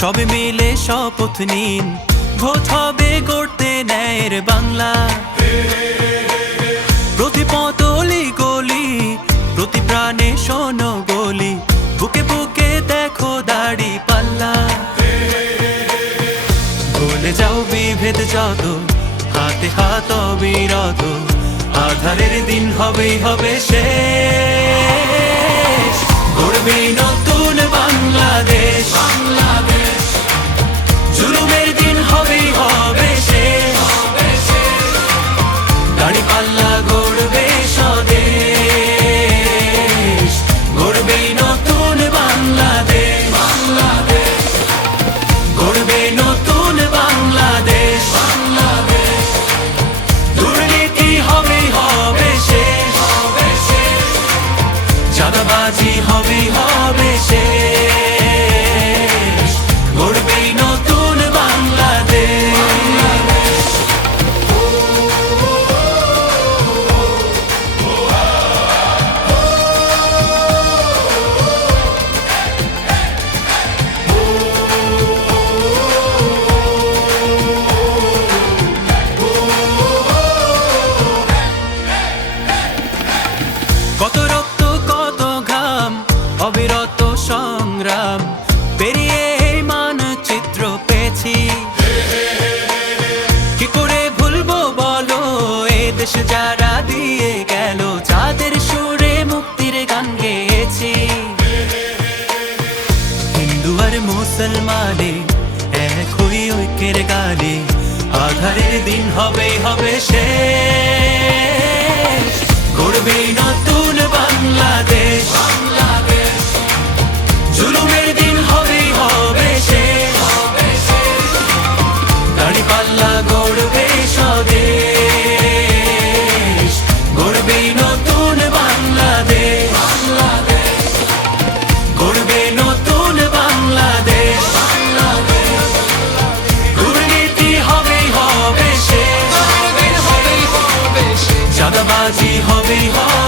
সবে মিলে শপথ নিন, ভোট হবে গড়তে ন্যায়ের বাংলা। প্রতি পতলি গলি, প্রতি প্রাণে শোনো বলি, বুকে বুকে দেখো দাড়ি পাল্লা। ভুলে যাও বিভেদ যত, হাতে হাত অবিরত, আধারের দিন হবেই হবে শেষ। গড়বে নতুন বাংলাদেশ, জুলুমের দিন হবেই হবে শেষ। দাড়ি পাল্লা গড়বে স্বদেশ, গড়বে নতুন বাংলাদেশ, গড়বে নতুন বাংলাদেশ। দুর্নীতি হবেই হবে শেষ, চাঁদাবাজি হবেই হবে শেষ। গড়বে নতুন বাংলাদেশ। কত রক্ত কত ঘাম, অবিরত সংগ্রাম পেরিয়ে এই মানচিত্র পেয়েছি। কি করে ভুলবো বলো এ দেশ যারা দিয়ে গেল, যাদের সুরে মুক্তির গান গেয়েছি। হিন্দু আর মুসলমানে এক হই ঐক্যের গানে, আধারের দিন হবেই হবে শেষ। গড়বে নতুন বাংলাদেশ, জুলুমের দিন হবেই হবে শেষ। দাড়ি পাল্লা গড়বে স্বদেশ, গড়বে নতুন বাংলাদেশ, গড়বে নতুন বাংলাদেশ। দুর্নীতি হবেই হবে শেষ, চাঁদাবাজি হবেই হবে